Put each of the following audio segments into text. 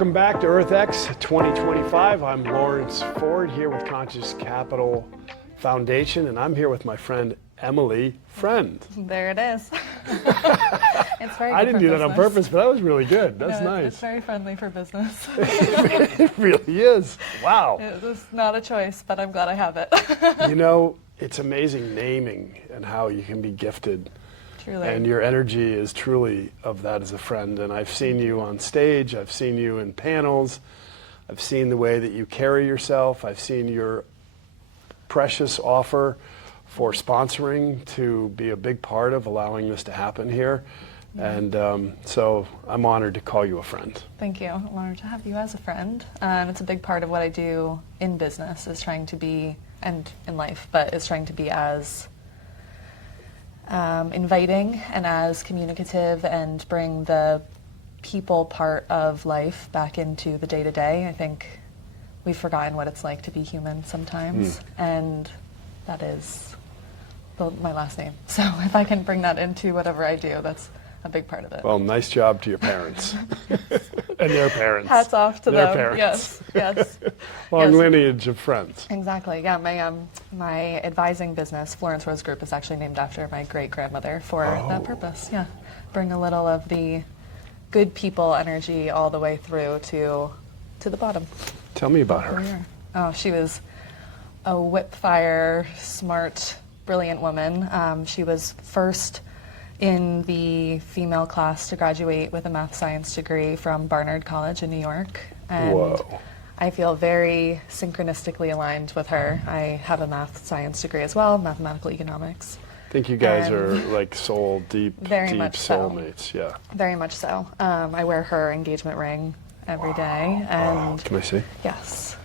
Welcome back to EarthX 2025. I'm Lawrence Ford here with Conscious Capital Foundation, and I'm here with my friend Emily Friend. There it is. It's very good. I didn't do that on business. purpose, but that was really good. That's nice. It's very friendly for business. It really is. Wow. It was not a choice, but I'm glad I have it. You know, it's amazing naming and how you can be gifted. Truly. And your energy is truly of that as a friend. And I've seen you on stage, I've seen you in panels, I've seen the way that you carry yourself, I've seen your precious offer for sponsoring to be a big part of allowing this to happen here. And so I'm honored to call you a friend. Thank you. I'm honored to have you as a friend. And it's a big part of what I do in business is trying to be, and in life, but is trying to be as inviting and as communicative and bring the people part of life back into the day-to-day. I think we've forgotten what it's like to be human sometimes, and that is my last name. So if I can bring that into whatever I do, that's a big part of it. Well, nice job to your parents and their parents. Hats off to their them. parents. Yes. Long Yes. lineage of friends. Exactly. Yeah, my advising business, Florence Rose Group, is actually named after my great-grandmother for that purpose. Yeah, bring a little of the good people energy all the way through to the bottom. Tell me about her. Career. Oh, she was a whip-fire, smart, brilliant woman. She was first in the female class to graduate with a math science degree from Barnard College in New York. And Whoa. I feel very synchronistically aligned with her. I have a math science degree as well, mathematical economics. I think you guys And are like deep very much so. soulmates. Yeah. Very much so. I wear her engagement ring every day. And Can I see? yes.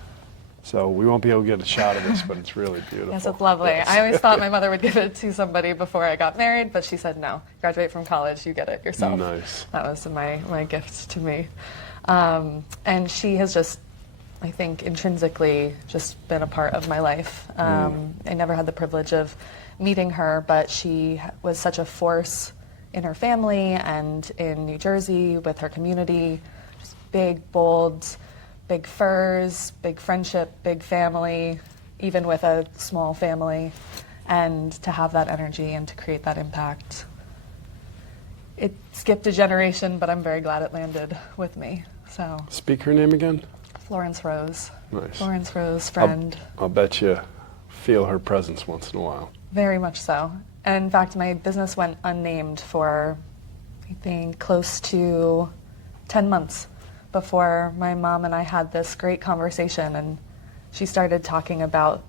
So we won't be able to get a shot of this, but it's really beautiful. Yes, it's lovely. Yes. I always thought my mother would give it to somebody before I got married, but she said, no, graduate from college, you get it yourself. Nice. That was my gift to me. And she has just, I think, intrinsically just been a part of my life. I never had the privilege of meeting her, but she was such a force in her family and in New Jersey with her community. Just big, bold, big furs, big friendship, big family, even with a small family. And to have that energy and to create that impact. It skipped a generation, but I'm very glad it landed with me. So, Speak her name again? Florence Rose. Nice. Florence Rose, friend. I'll bet you feel her presence once in a while. Very much so. And in fact, my business went unnamed for, I think, close to 10 months before my mom and I had this great conversation, and she started talking about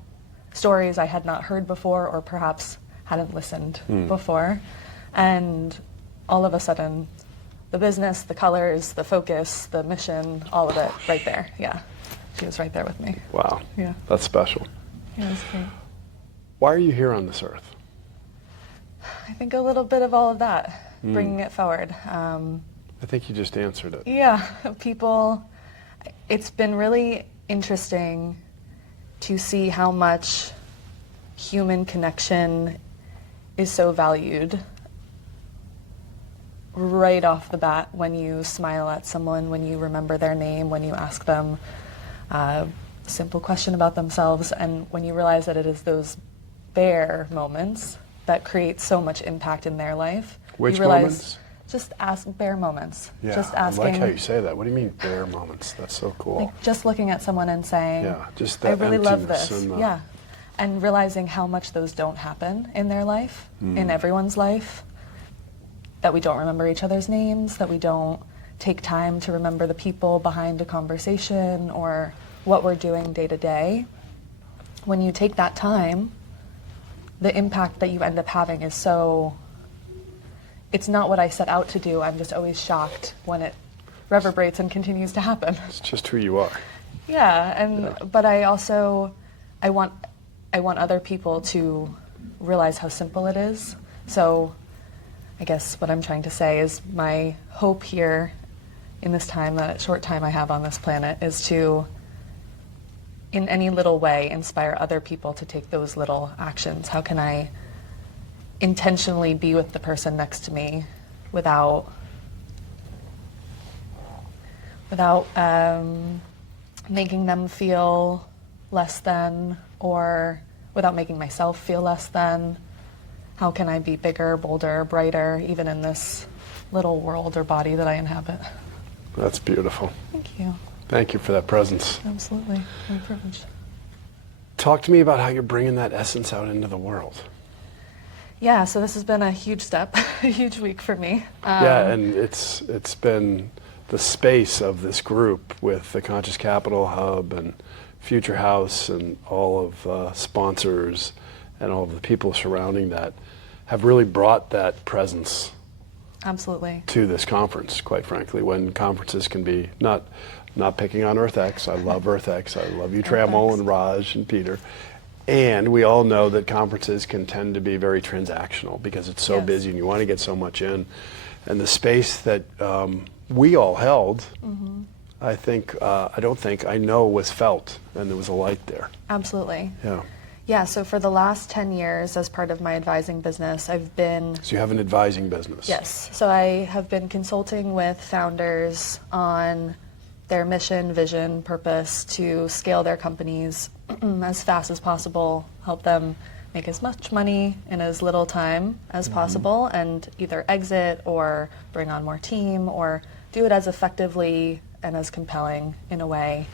stories I had not heard before or perhaps hadn't listened before. And all of a sudden, the business, the colors, the focus, the mission, all of it right there. Yeah. She was right there with me. Wow. Yeah. That's special. Yeah, it was great. Why are you here on this earth? I think a little bit of all of that, bringing it forward. I think you just answered it. Yeah, people, it's been really interesting to see how much human connection is so valued right off the bat when you smile at someone, when you remember their name, when you ask them a simple question about themselves, and when you realize that it is those bare moments that create so much impact in their life. Which you realize, moments? Just ask bare moments. Yeah, just asking. I like how you say that. What do you mean bare moments? That's so cool. Like just looking at someone and saying, Yeah, just I that really love emptiness this. and the- Yeah. And realizing how much those don't happen in their life, in everyone's life, that we don't remember each other's names, that we don't take time to remember the people behind a conversation or what we're doing day to day. When you take that time, the impact that you end up having is so, it's not what I set out to do. I'm just always shocked when it reverberates and continues to happen. It's just who you are. Yeah, but I also, I want other people to realize how simple it is. So I guess what I'm trying to say is my hope here in this time, that short time I have on this planet, is to, in any little way, inspire other people to take those little actions. How can I intentionally be with the person next to me without without making them feel less than, or without making myself feel less than. How can I be bigger, bolder, brighter, even in this little world or body that I inhabit? That's beautiful. Thank you. Thank you for that presence. Absolutely. My privilege. Talk to me about how you're bringing that essence out into the world. Yeah, so this has been a huge step, a huge week for me. Yeah, and it's been the space of this group with the Conscious Capital Hub and Future House and all of sponsors and all of the people surrounding that have really brought that presence Absolutely. to this conference, quite frankly, when conferences can be not picking on EarthX. I love EarthX. I love you, Trammell and Raj and Peter. And we all know that conferences can tend to be very transactional because it's so busy and you want to get so much in. And the space that we all held, I know was felt, and there was a light there. Absolutely. Yeah. Yeah, so for the last 10 years, as part of my advising business, I've been... So you have an advising business. Yes. So I have been consulting with founders on their mission, vision, purpose to scale their companies as fast as possible, help them make as much money in as little time as possible, and either exit or bring on more team or do it as effectively and as compelling in a way,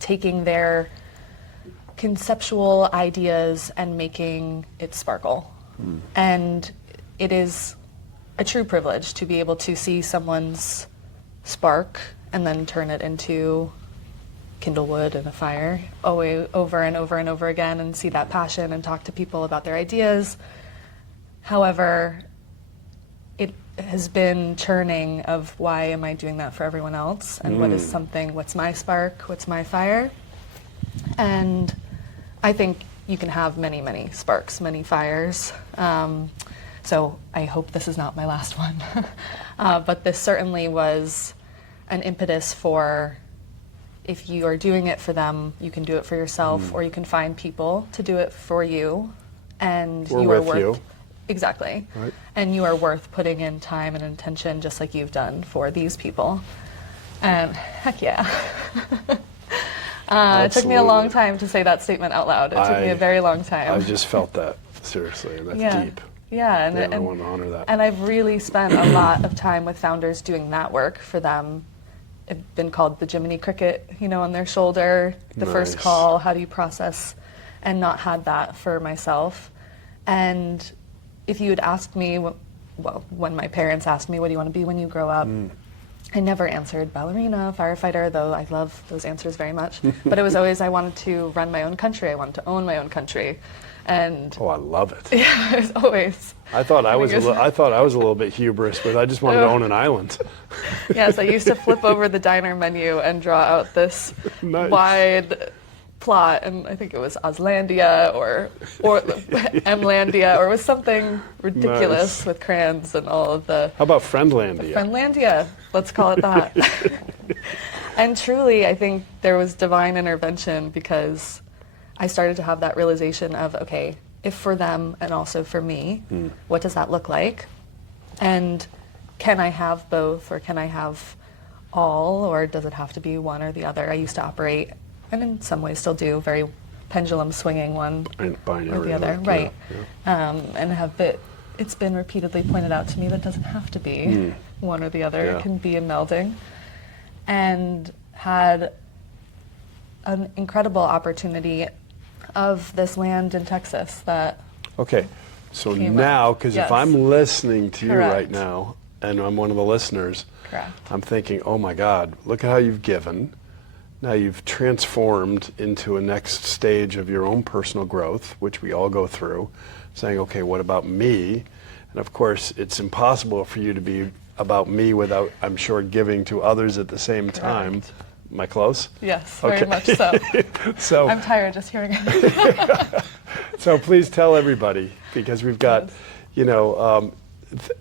taking their conceptual ideas and making it sparkle. And it is a true privilege to be able to see someone's spark and then turn it into kindle wood and a fire over and over and over again, and see that passion and talk to people about their ideas. However, it has been churning of why am I doing that for everyone else, and what's my spark, what's my fire? And I think you can have many, many sparks, many fires. So I hope this is not my last one. But this certainly was an impetus for, if you are doing it for them, you can do it for yourself, or you can find people to do it for you. And We're you are with worth you. Exactly. Right. And you are worth putting in time and intention just like you've done for these people. And heck yeah. It took me a long time to say that statement out loud. It took me a very long time. I just felt that, seriously, and that's deep. Yeah, and I want to honor that. And I've really spent a lot of time with founders doing that work for them. I've been called the Jiminy Cricket, on their shoulder, the first call, how do you process, and not had that for myself. And if you had asked me, when my parents asked me, what do you want to be when you grow up? I never answered ballerina, firefighter, though I love those answers very much. But it was always, I wanted to run my own country. I wanted to own my own country. And oh, I love it. yeah, it was always. I thought I was a little bit hubris, but I just wanted to own an island. Yes, I used to flip over the diner menu and draw out this wide plot, and I think it was Oslandia or Mlandia, or it was something ridiculous with crayons and all of the... How about Friendlandia? Friendlandia, let's call it that. And truly, I think there was divine intervention, because I started to have that realization of, okay, if for them and also for me, what does that look like? And can I have both, or can I have all, or does it have to be one or the other? I used to operate, and in some ways still do, very pendulum swinging one or the other, right? Yeah. And it's been repeatedly pointed out to me that it doesn't have to be one or the other. Yeah. It can be a melding. And had an incredible opportunity of this land in Texas that... Okay, so came now, up. because Yes. if I'm listening to you Correct. right now, and I'm one of the listeners, Correct. I'm thinking, oh my God, look at how you've given. Now you've transformed into a next stage of your own personal growth, which we all go through, saying, okay, what about me? And of course, it's impossible for you to be about me without, I'm sure, giving to others at the same time. Am I close? Yes, very much so. So I'm tired just hearing it. so please tell everybody, because we've got,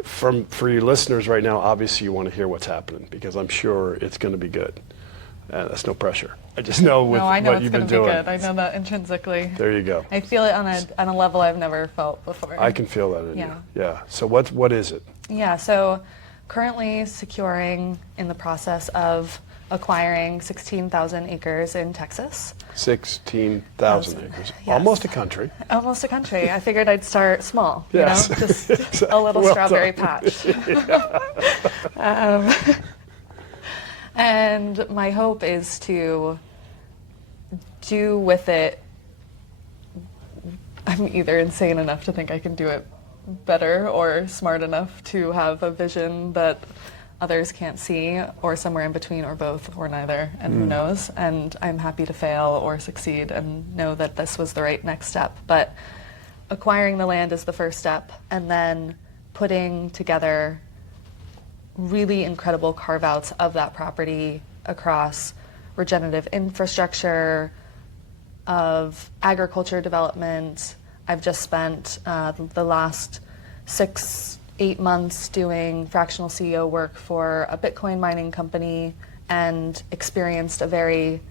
for your listeners right now, obviously you want to hear what's happening, because I'm sure it's going to be good. That's no pressure. I just know with I know what it's you've going been to be doing. good. I know that intrinsically. There you go. I feel it on a level I've never felt before. I can feel that in Yeah. you. Yeah. So what is it? Yeah, so currently securing, in the process of acquiring 16,000 acres in Texas. 16,000 acres. Yes. Almost a country. Almost a country. I figured I'd start small, Yes. just Exactly. a little Well strawberry done. patch. And my hope is to do with it, I'm either insane enough to think I can do it better or smart enough to have a vision that others can't see, or somewhere in between, or both, or neither, and who knows. And I'm happy to fail or succeed and know that this was the right next step. But acquiring the land is the first step, and then putting together really incredible carve-outs of that property across regenerative infrastructure, of agriculture development. I've just spent the last 6-8 months doing fractional CEO work for a Bitcoin mining company and experienced a very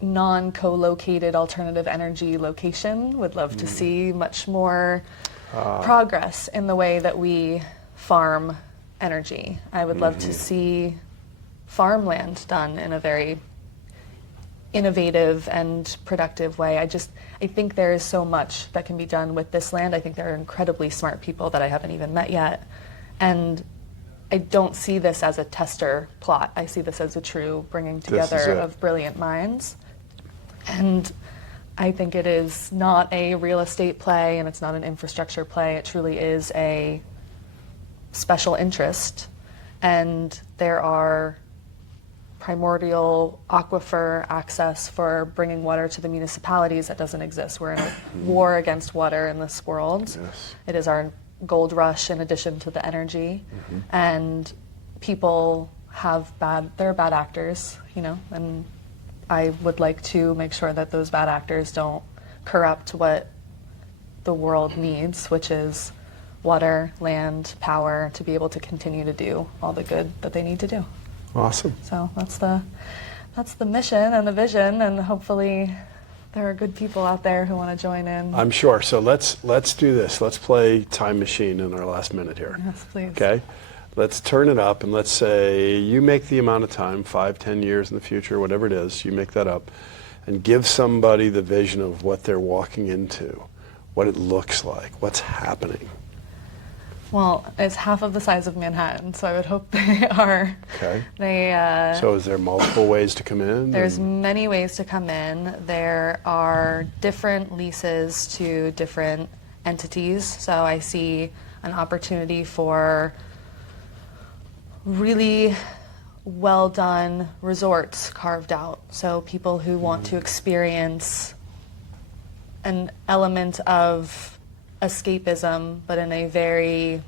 non-co-located alternative energy location. Would love to see much more progress in the way that we farm energy. I would love to see farmland done in a very innovative and productive way. I think there is so much that can be done with this land. I think there are incredibly smart people that I haven't even met yet. And I don't see this as a tester plot. I see this as a true bringing together of brilliant minds. And I think it is not a real estate play, and it's not an infrastructure play. It truly is a special interest. And there are primordial aquifer access for bringing water to the municipalities that doesn't exist. We're in a war against water in this world. Yes. It is our gold rush in addition to the energy. And people they're bad actors, and I would like to make sure that those bad actors don't corrupt what the world needs, which is water, land, power, to be able to continue to do all the good that they need to do. Awesome. So that's the mission and the vision, and hopefully there are good people out there who want to join in. I'm sure. So let's do this. Let's play time machine in our last minute here. Yes, please. Okay? Let's turn it up, and let's say you make the amount of time, 5-10 years in the future, whatever it is, you make that up, and give somebody the vision of what they're walking into, what it looks like, what's happening. Well, it's half of the size of Manhattan, so I would hope they are. Okay. They. So is there multiple ways to come in? There's many ways to come in. There are different leases to different entities. So I see an opportunity for really well done resorts carved out. So people who want to experience an element of escapism, but in a very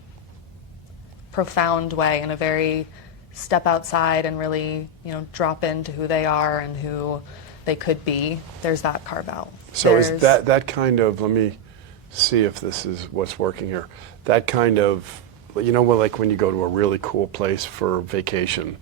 profound way, in a very step outside and really, drop into who they are and who they could be. There's that carve out. So is that kind of, let me see if this is what's working here. That kind of, like when you go to a really cool place for vacation,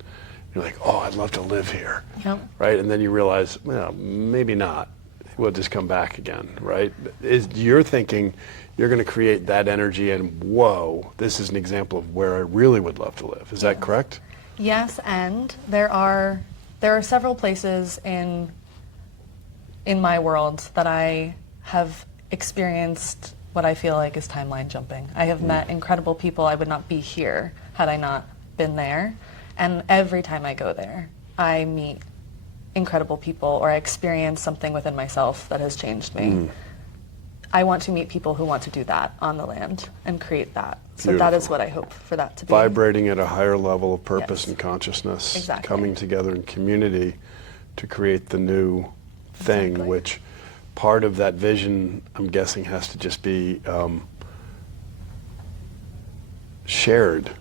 you're like, oh, I'd love to live here. Yep. Right? And then you realize, well, maybe not. We'll just come back again, right? You're thinking you're going to create that energy and, whoa, this is an example of where I really would love to live. Is that correct? Yes, and there are several places in my world that I have experienced what I feel like is timeline jumping. I have met incredible people. I would not be here had I not been there. And every time I go there, I meet incredible people, or I experience something within myself that has changed me. I want to meet people who want to do that on the land and create that. So Beautiful. that is what I hope for that to be. Vibrating at a higher level of purpose Yes. and consciousness, Exactly. coming together in community to create the new thing, Exactly. which part of that vision, I'm guessing, has to just be shared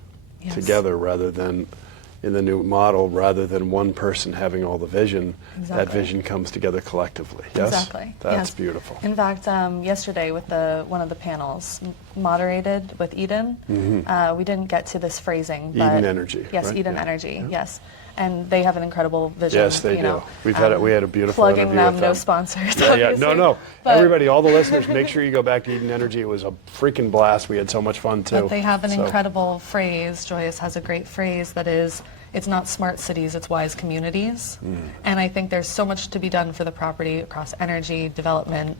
Yes. together rather than in the new model, rather than one person having all the vision. That Exactly. vision comes together collectively. Yes? Exactly. That's Yes. beautiful. In fact, yesterday with one of the panels, moderated with Eden. We didn't get to this phrasing. But Eden Energy. Yes, right? Eden Energy. Yes. And they have an incredible vision. Yes, they do. know. We had a beautiful plugging interview them, with them. no sponsors. Yeah, yeah. obviously. No. But- Everybody, all the listeners, make sure you go back to Eden Energy. It was a freaking blast. We had so much fun too. But they have an So, incredible phrase. Joyous has a great phrase that is, it's not smart cities, it's wise communities. And I think there's so much to be done for the property across energy, development,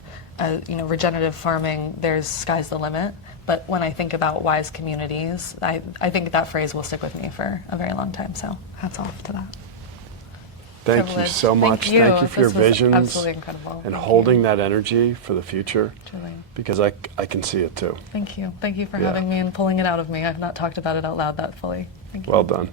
regenerative farming. There's sky's the limit. But when I think about wise communities, I think that phrase will stick with me for a very long time. So hats off to that. Thank you Privilege. so much. Thank you. Thank you for This your was visions absolutely incredible. and Thank holding you. that energy for the future. Truly. Because I can see it too. Thank you. Thank you for Yeah. having me and pulling it out of me. I've not talked about it out loud that fully. Thank you. Well done.